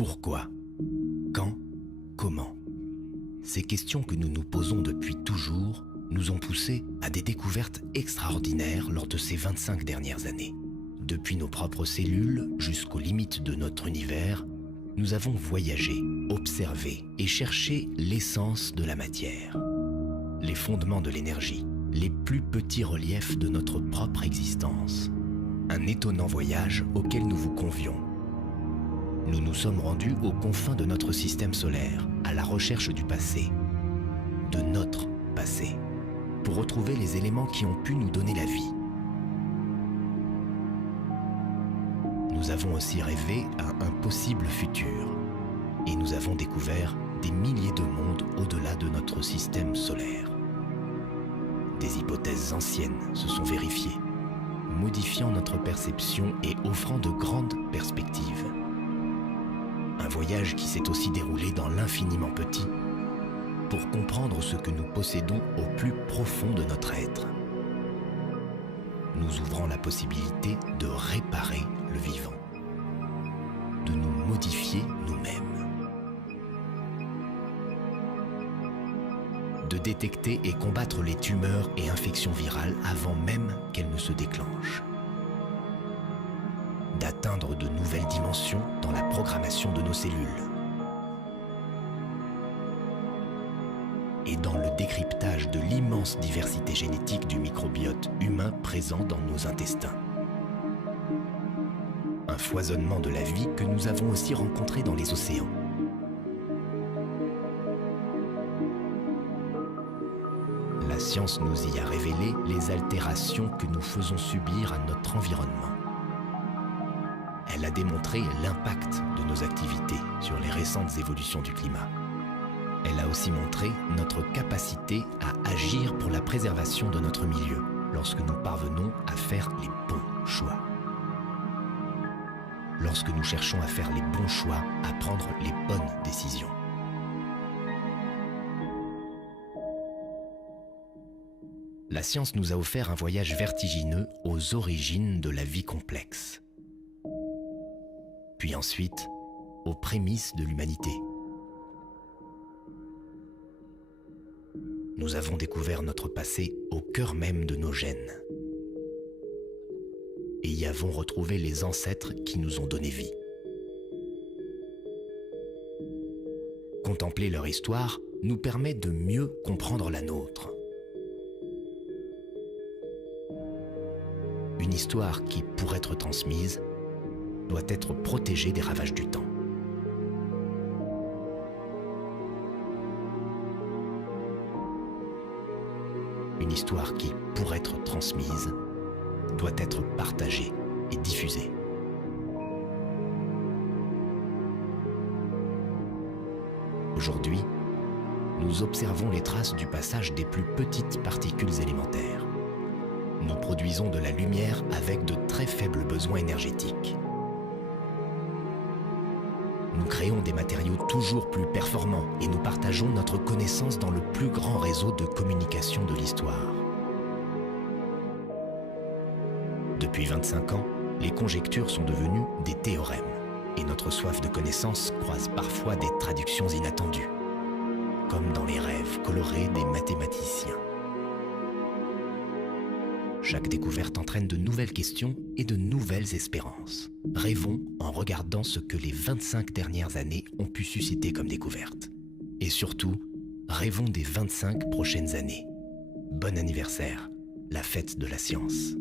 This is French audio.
Pourquoi? Quand? Comment? Ces questions que nous nous posons depuis toujours nous ont poussés à des découvertes extraordinaires lors de ces 25 dernières années. Depuis nos propres cellules jusqu'aux limites de notre univers, nous avons voyagé, observé et cherché l'essence de la matière, les fondements de l'énergie, les plus petits reliefs de notre propre existence. Un étonnant voyage auquel nous vous convions. Nous nous sommes rendus aux confins de notre système solaire, à la recherche du passé, de notre passé, pour retrouver les éléments qui ont pu nous donner la vie. Nous avons aussi rêvé à un possible futur, et nous avons découvert des milliers de mondes au-delà de notre système solaire. Des hypothèses anciennes se sont vérifiées, modifiant notre perception et offrant de grandes perspectives. Un voyage qui s'est aussi déroulé dans l'infiniment petit, pour comprendre ce que nous possédons au plus profond de notre être, nous ouvrant la possibilité de réparer le vivant, de nous modifier nous-mêmes, de détecter et combattre les tumeurs et infections virales avant même qu'elles ne se déclenchent, d'atteindre de nouvelles dimensions dans la programmation de nos cellules et dans le décryptage de l'immense diversité génétique du microbiote humain présent dans nos intestins. Un foisonnement de la vie que nous avons aussi rencontré dans les océans. La science nous y a révélé les altérations que nous faisons subir à notre environnement. Elle a démontré l'impact de nos activités sur les récentes évolutions du climat. Elle a aussi montré notre capacité à agir pour la préservation de notre milieu lorsque nous parvenons à faire les bons choix. Lorsque nous cherchons à faire les bons choix, à prendre les bonnes décisions. La science nous a offert un voyage vertigineux aux origines de la vie complexe. Puis ensuite, aux prémices de l'humanité. Nous avons découvert notre passé au cœur même de nos gènes et y avons retrouvé les ancêtres qui nous ont donné vie. Contempler leur histoire nous permet de mieux comprendre la nôtre. Une histoire qui, pour être transmise, doit être protégée des ravages du temps. Une histoire qui, pour être transmise, doit être partagée et diffusée. Aujourd'hui, nous observons les traces du passage des plus petites particules élémentaires. Nous produisons de la lumière avec de très faibles besoins énergétiques. Nous créons des matériaux toujours plus performants et nous partageons notre connaissance dans le plus grand réseau de communication de l'histoire. Depuis 25 ans, les conjectures sont devenues des théorèmes et notre soif de connaissance croise parfois des traductions inattendues, comme dans les rêves colorés des mathématiciens. Chaque découverte entraîne de nouvelles questions et de nouvelles espérances. Rêvons en regardant ce que les 25 dernières années ont pu susciter comme découverte. Et surtout, rêvons des 25 prochaines années. Bon anniversaire, la fête de la science.